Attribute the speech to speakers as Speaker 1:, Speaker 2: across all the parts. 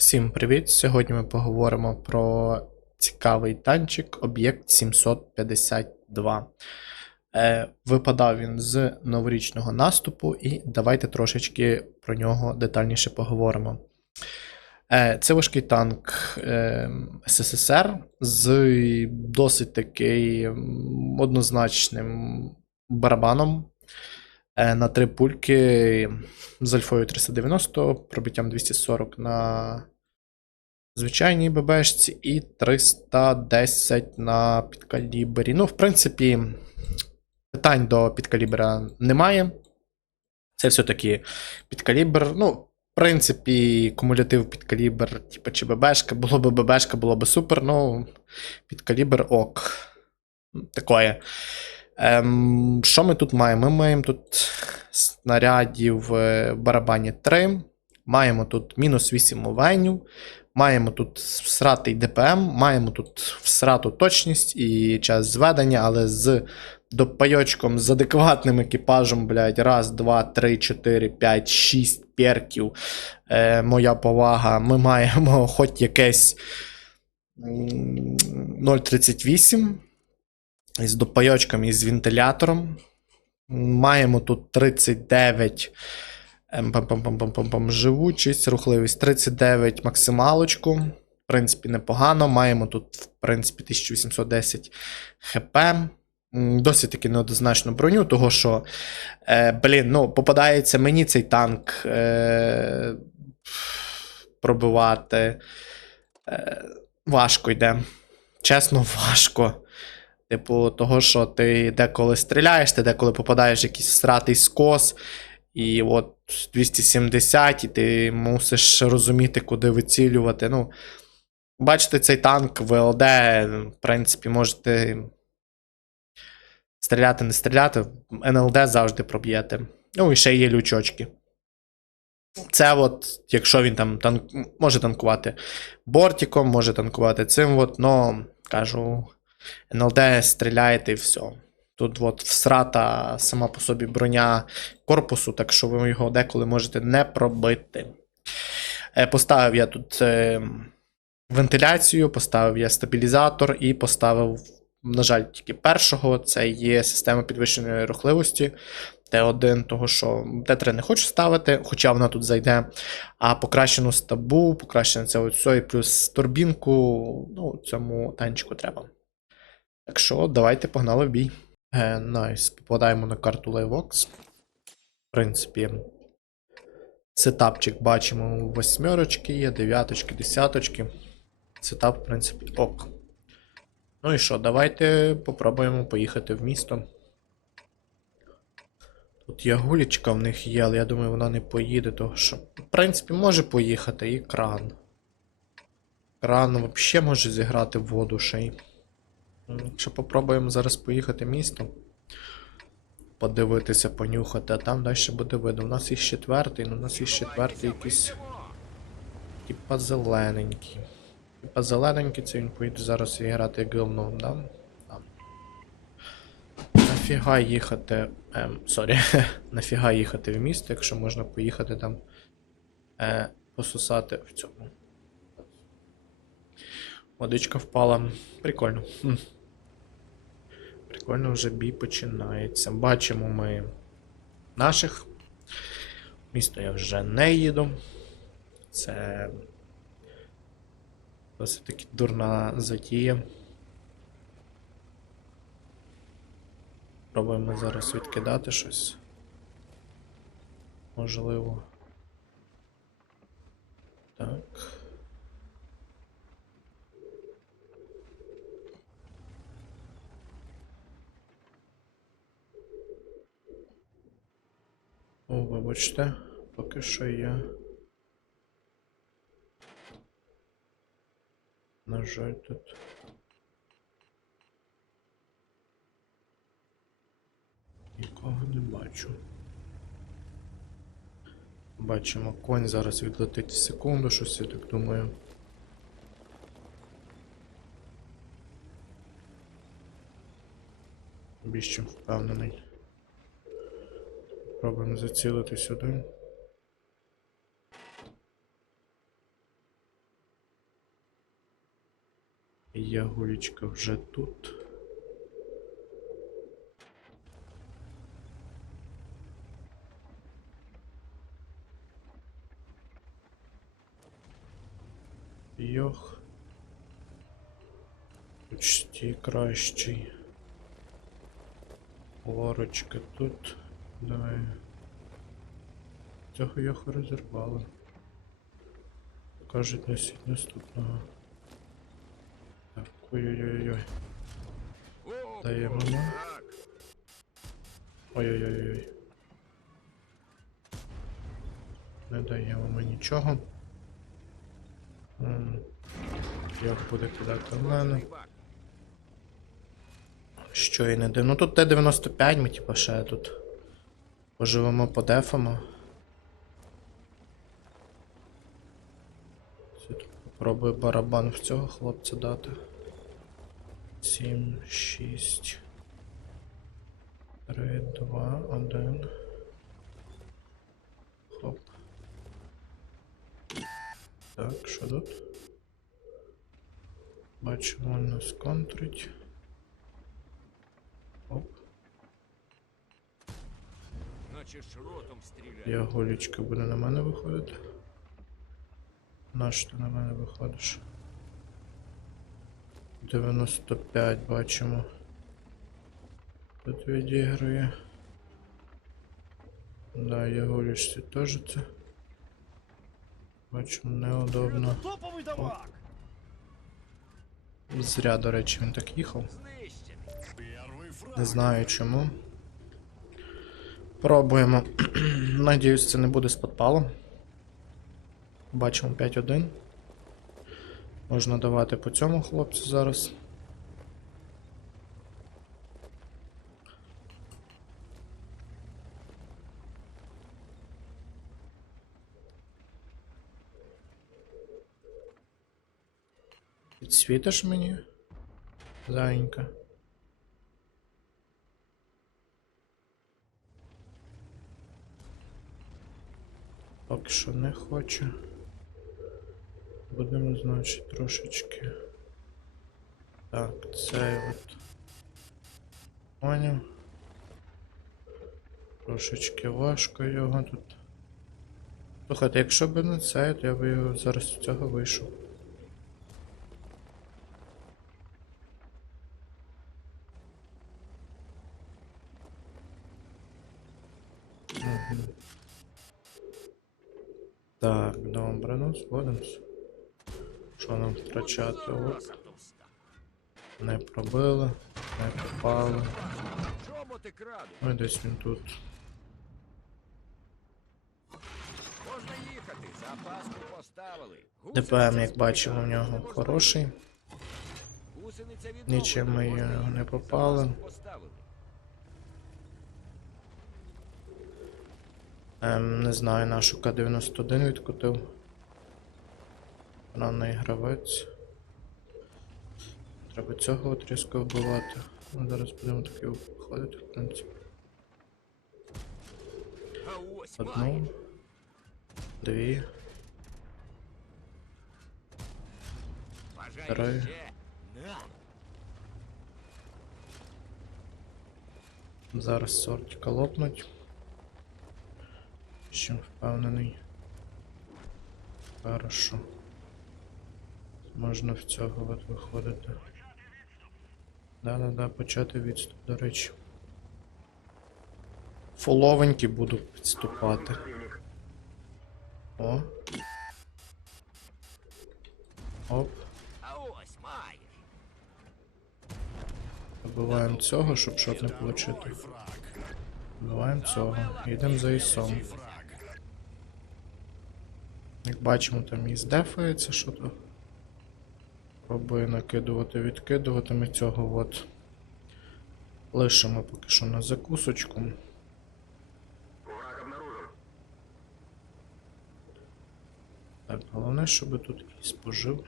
Speaker 1: Всім привіт! Сьогодні ми поговоримо про цікавий танчик об'єкт 752. Е, випадав він з новорічного наступу, і давайте трошечки про нього детальніше поговоримо. Е, це важкий танк е, СССР з досить такий однозначним барабаном на три пульки з альфою 390, пробиттям 240 на звичайній ББшці і 310 на підкалібрі. Ну, в принципі, питань до підкалібра немає. Це все-таки підкалібр. Ну, в принципі, кумулятив підкалібр, типу, чи ББшка. Було б ББшка, було б супер, ну, підкалібр ок. Такое. Ем, що ми тут маємо? Ми маємо тут снарядів в барабані 3. Маємо тут мінус 8 овенів. Маємо тут всратий ДПМ, маємо тут всрату точність і час зведення, але з допайочком, з адекватним екіпажем, блядь, раз, два, три, чотири, п'ять, шість перків. Е, моя повага. Ми маємо хоч якесь 0,38 із допайочком і з вентилятором. Маємо тут 39 ем, живучість, рухливість 39 максималочку. В принципі, непогано. Маємо тут, в принципі, 1810 хп. Досить таки неоднозначну броню, того що, е, блін, ну, попадається мені цей танк е, пробивати. Е, важко йде. Чесно, важко. Типу, того, що ти деколи стріляєш, ти деколи попадаєш в якийсь сратий скос, і от 270, і ти мусиш розуміти, куди вицілювати. Ну, бачите, цей танк в ЛД, в принципі, можете стріляти, не стріляти. НЛД завжди проб'єте. Ну, і ще є лючочки. Це от, якщо він там танк... може танкувати бортиком, може танкувати цим, от, но кажу. НЛД стріляєте і все. Тут от всрата сама по собі броня корпусу, так що ви його деколи можете не пробити. Е, Поставив я тут е, вентиляцію, поставив я стабілізатор і поставив, на жаль, тільки першого. Це є система підвищеної рухливості. Т1, того що Т3 не хочу ставити, хоча вона тут зайде. А покращену стабу, покращене це оцю, і плюс турбінку, ну, цьому танчику треба. Так що, давайте погнали в бій. Е, Найс, попадаємо на карту Layvox. В принципі, сетапчик бачимо восьмерочки є, дев'яточки, десяточки. Сетап, в принципі, ок. Ну і що, давайте попробуємо поїхати в місто. Тут ягулечка в них є, але я думаю, вона не поїде, тому що. В принципі, може поїхати і кран. Кран взагалі може зіграти в воду ще й. Якщо попробуємо зараз поїхати місто. Подивитися, понюхати, а там далі буде видно. У нас є четвертий, ну у нас є четвертий якийсь. Типа зелененький. Типа зелененький, це він поїде зараз і грати говном, да? Да. Нафіга їхати. Ем, сорі. Нафіга їхати в місто, якщо можна поїхати там. Е, пососати в цьому. Водичка впала. Прикольно. Прикольно вже бій починається. Бачимо ми наших. Місто я вже не їду. Це досить таки дурна затія. Пробуємо зараз відкидати щось. Можливо. Так. О, вибачте, поки що я. На жаль, тут. Нікого не бачу. Бачимо, конь зараз відлетить секунду, щось я так думаю. Більш чим впевнений. Пробуємо зацілити сюди. Ягулечка вже тут. Йох. Почти кращий. Лорочка тут. Давай. Цього йоха розірвали. Кажуть, носить наступного. Так, ой-ой-ой-ой. Даємо. Ой-ой-ой-ой. Не даємо ми нічого. Як буде кидати в мене. Що і не де. Ну тут Т-95, ми типа ще тут. Поживемо подефамо. Це тут Попробую барабан в цього хлопця дати. 7, 6. 3, 2, 1. Хоп. Так, що тут? Бачимо, нас контрить. Оп.
Speaker 2: Наче шротом стріляє.
Speaker 1: Я голічка буде на мене виходити. Наш ти на мене виходиш? 95 бачимо. Тут відіграє. Да, я голічці теж це. Бачимо, неудобно.
Speaker 2: Топовий табак!
Speaker 1: Зря, до речі, він так їхав. Не знаю чому. Пробуємо. Надіюсь, це не буде з подпалом. Бачимо 5-1. Можна давати по цьому хлопцю зараз. Підсвітиш мені? Зайенька. Поки що не хочу. Будемо, значить, трошечки. Так, цей от. Поняв. Трошечки важко його тут. Слухайте, якщо б не це, то я б його зараз з цього вийшов. Так, добре, ну згодимось. Що нам втрачати?
Speaker 2: Товста.
Speaker 1: не пробили, не попали.
Speaker 2: Краду.
Speaker 1: Ой, десь він тут.
Speaker 2: Можна їхати. Запаску поставили.
Speaker 1: ДПМ, як бачимо, в нього хороший. Нічим ми його не попали.
Speaker 2: Запаску поставили.
Speaker 1: Ем, не знаю, нашу К-91 відкотив. Ранний гравець. Треба цього отрізко вбивати. Ну, зараз будемо таки виходити, в принципі. Одну. Дві.
Speaker 2: На.
Speaker 1: Зараз сортика лопнуть. Ще впевнений. Хорошо. Можна в цього от виходити. Да-да-да, почати відступ, до речі. Фоловенькі буду підступати. О. Оп. Добиваємо цього, щоб шот не отримати. Добиваємо цього. Йдемо за ісом. Як бачимо, там і здефається що то. Пробує накидувати, відкидувати. Ми цього от лишимо поки що на закусочку. Так, головне, щоб тут і спожив.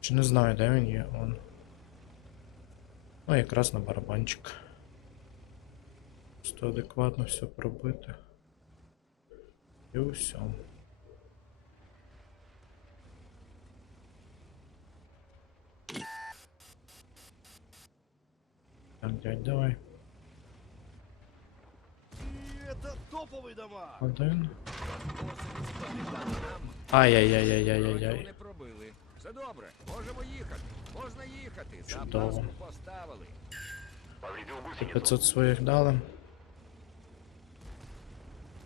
Speaker 1: Чи не знаю, де він є он. Ну, якраз на барабанчик. Просто адекватно все пробити. І все. Так, дядь, давай.
Speaker 3: Это топовый дамаг.
Speaker 1: Один.
Speaker 2: Нам
Speaker 1: Ай-яй-яй-яй-яй-яй.
Speaker 2: не пробили. Все добре, можемо їхати. Можна їхати.
Speaker 1: Чудово.
Speaker 2: Запаску поставили.
Speaker 1: По 500 своїх дали.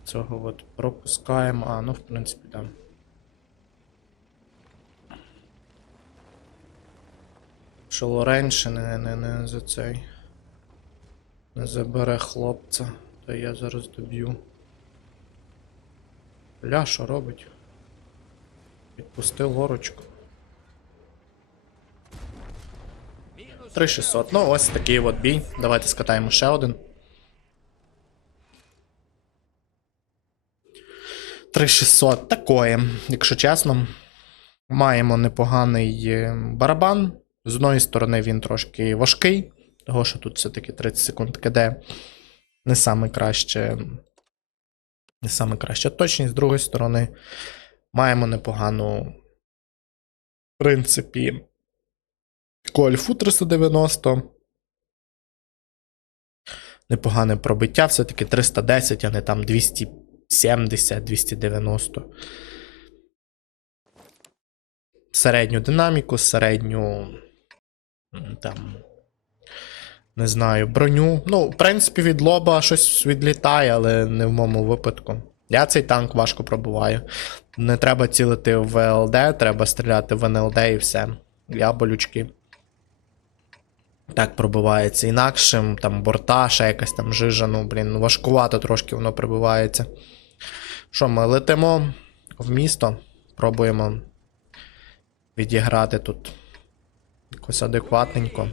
Speaker 1: Цього от пропускаємо. А, ну в принципі, там. Що Лорен ще не, не, не за цей. Забере хлопця, то я зараз доб'ю. Ля, що робить? Відпустив лорочку.
Speaker 2: Мінус
Speaker 1: 3600. Ну, ось такий от бій. Давайте скатаємо ще один. 3600. Такое, якщо чесно. Маємо непоганий е, барабан. З одної сторони він трошки важкий, того що тут все-таки 30 секунд КД. Не саме краще. Не саме краща точність. З другої сторони, маємо непогану, в принципі, Кольфу 390. Непогане пробиття, все-таки 310, а не там 270, 290. Середню динаміку, середню. Там. Не знаю, броню. Ну, в принципі, від лоба щось відлітає, але не в моєму випадку. Я цей танк важко пробуваю. Не треба цілити в ЛД, треба стріляти в НЛД і все. Я болючки. Так пробивається. Інакшим, там борта, ще якась там жижа, ну, блін, важкувато трошки воно прибивається. Що, ми летимо в місто, пробуємо відіграти тут якось адекватненько.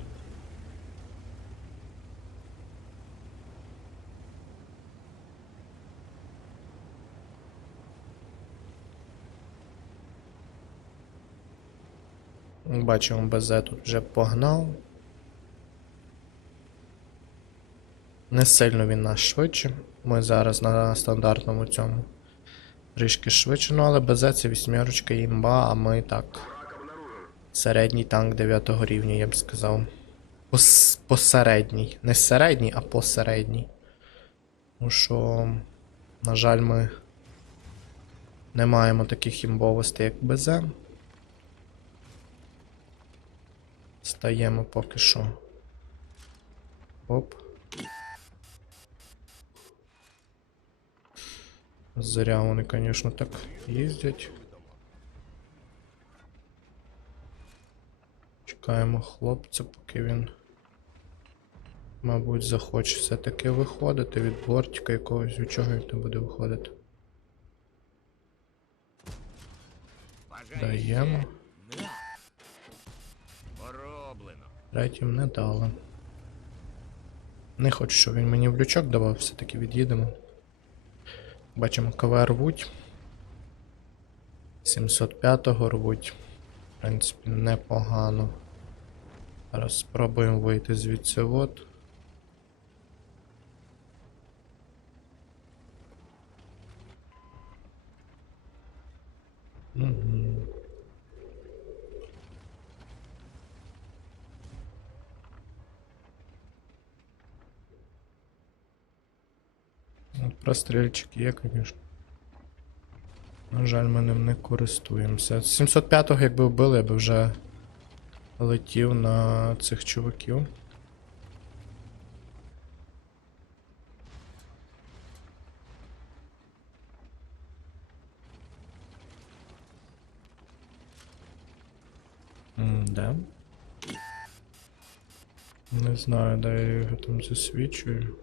Speaker 1: Бачимо, БЗ тут вже погнав. Не сильно він нас швидше. Ми зараз на стандартному цьому. Трішки швидше, ну але БЗ це вісьмерочка імба, а ми так. Середній танк 9 рівня, я б сказав. Пос- Посередній. Не середній, а посередній. Тому що, на жаль, ми не маємо таких імбовостей, як БЗ. Стаємо поки що. Оп. Зря вони, звісно, так їздять. Чекаємо хлопця, поки він. Мабуть, захоче все-таки виходити від бортика якогось, від чого він буде виходити. Даємо.
Speaker 2: ще. Пороблено.
Speaker 1: Третім не дали. Не хочу, щоб він мені в лючок давав, все-таки від'їдемо. Бачимо, КВ рвуть. 705-го рвуть. В принципі, непогано. Зараз спробуємо вийти звідси от. Прострільчик є, звісно. На жаль, ми ним не користуємося. 705-го, якби вбили, я би вже летів на цих чуваків. Да. Не знаю, де я його там засвічую.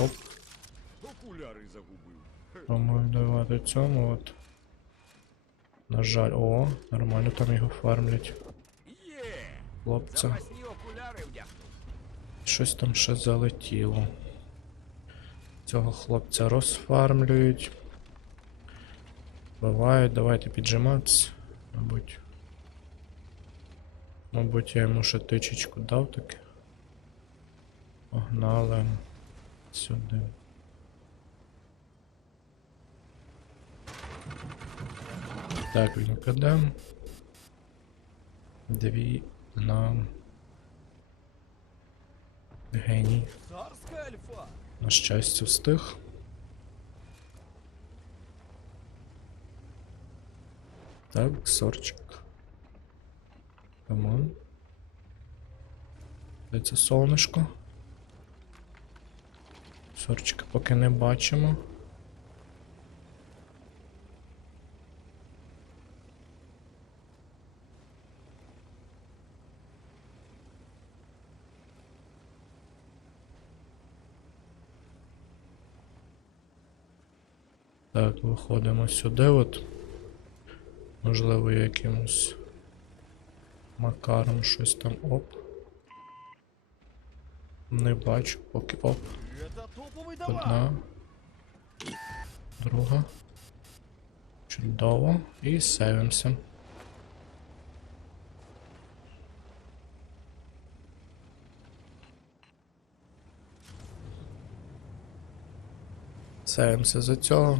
Speaker 1: Оп.
Speaker 3: Окуляри загубив.
Speaker 1: Пробую давати цьому от. На жаль, о, нормально там його фармлять. Хлопця. Щось там ще залетіло. Цього хлопця розфармлюють. Бувають, давайте піджиматися. Мабуть. Мабуть, я йому ще тичечку дав таки. Погнали сюди. Так, він кидаємо. Дві нам Геній. На щастя, встиг. Так, сорчик. Камон. Це сонечко? Сорчика поки не бачимо. Так, виходимо сюди от. Можливо, якимось макаром щось там оп. Не бачу, поки оп. Одна. Друга. Чудово. І сейвимося. Сейвимося за цього.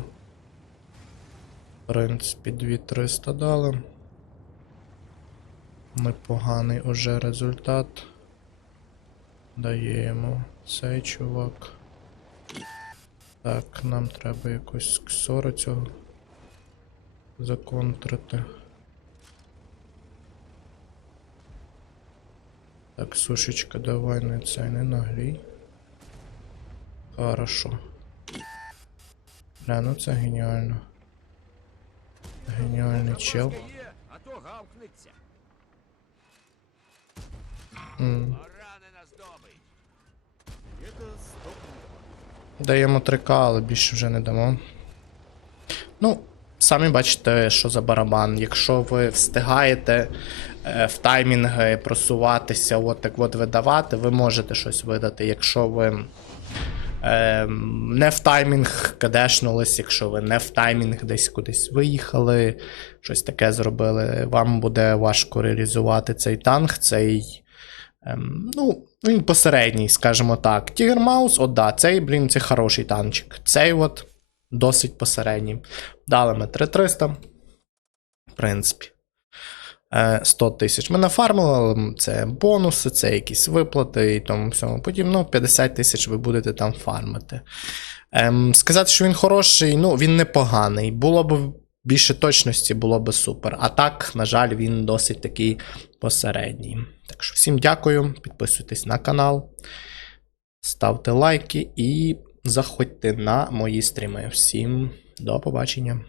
Speaker 1: В принципі, 2300 дали. Непоганий уже результат. Даємо цей чувак. Так, нам треба якусь ксору цього законтрити. Так, сушечка, давай не цей не нагрій. Хорошо. Бля, ну це геніально. Геніальний чел.
Speaker 2: Запаска є, а то гавкнеться.
Speaker 1: М.
Speaker 2: Поранена здобич.
Speaker 3: Это топовый
Speaker 1: Даємо 3К, але більше вже не дамо. Ну, самі бачите, що за барабан. Якщо ви встигаєте е, в таймінги просуватися, от так от видавати, ви можете щось видати. Якщо ви е, не в таймінг кадешнулись, якщо ви не в таймінг десь кудись виїхали, щось таке зробили, вам буде важко реалізувати цей танк, цей. Ем, ну, він посередній, скажімо так. Тігр Маус, от да, цей, блін, це хороший танчик. Цей от досить посередній. Дали ми 3300. В принципі. Е, 100 тисяч ми нафармили, це бонуси, це якісь виплати і тому всьому подібне. Ну, 50 тисяч ви будете там фармити. Ем, сказати, що він хороший, ну, він непоганий. Було б більше точності, було б супер. А так, на жаль, він досить такий посередній. Так що всім дякую, підписуйтесь на канал, ставте лайки і заходьте на мої стріми. Всім до побачення.